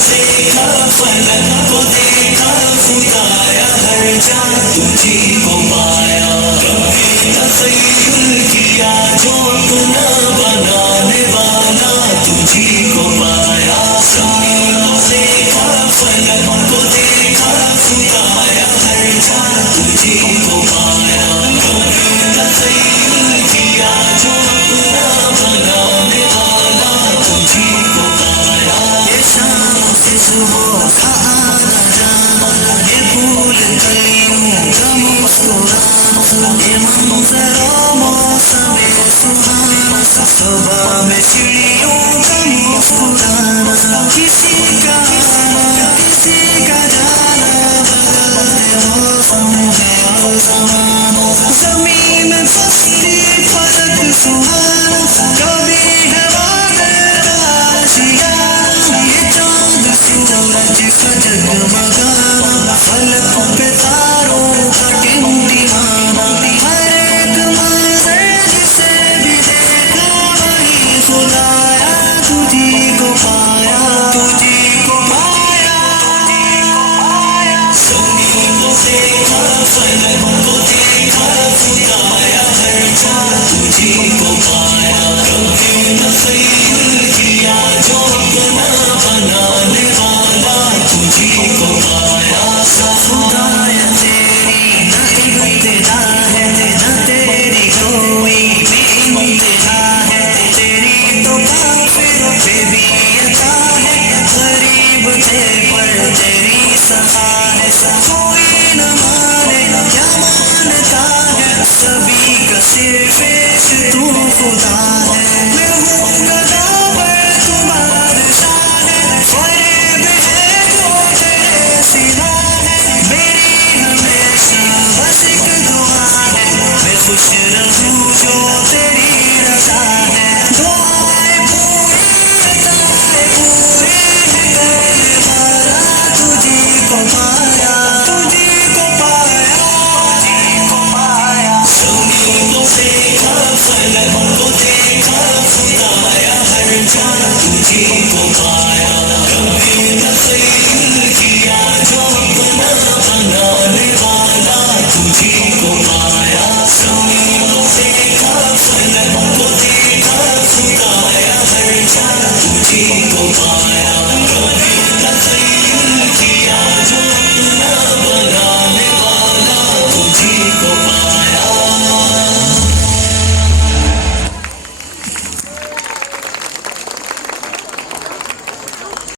देखा फलक को देखा खुदाया हर जा तुझी को पाया। कभी तखय्युल किया जो अपना बनाने वाला तुझी को पाया। ज़मीन को देखा फलक को देखा खुदाया हर जा तुझी को पाया। कभी तखय्युल किया जो अपना बनाने वाला तुझी को पाया। ये शाम से सुबह का आना जाना, ये फूल कलियों का मुस्कुराना, ये मंज़र मौसम सुहाना, सुबह में चिड़ियों का मुस्कुराना, किसी का आना किसी का जाना, बदलते मौसम है और ज़माना। ज़मीन में फसली फलक सुहाना, कभी है बादल आशियाना, ये चाँद सूरज का जगमगाना, फलक पे तारों का टिमटिमाना। हर एक मंज़र जिसे भी देखा वही खुदाया तुझी को पाया, तुझी को पाया, तुझी को पाया। ज़मीन को देखा फलक को देखा खुदाया हर जा तुझी को पाया। कभी तखय्युल किया जो अपना बनाने वाला तुझी को पाया। खुदाया तेरी न इब्तिदा है न तेरी कोई भी इंतहा है, तेरी तो काफिर पे भी अता है, गरीब थे पर तेरी सहा है। कोई न माने या मानता है, सभी का सिर्फ एक तू खुदा है।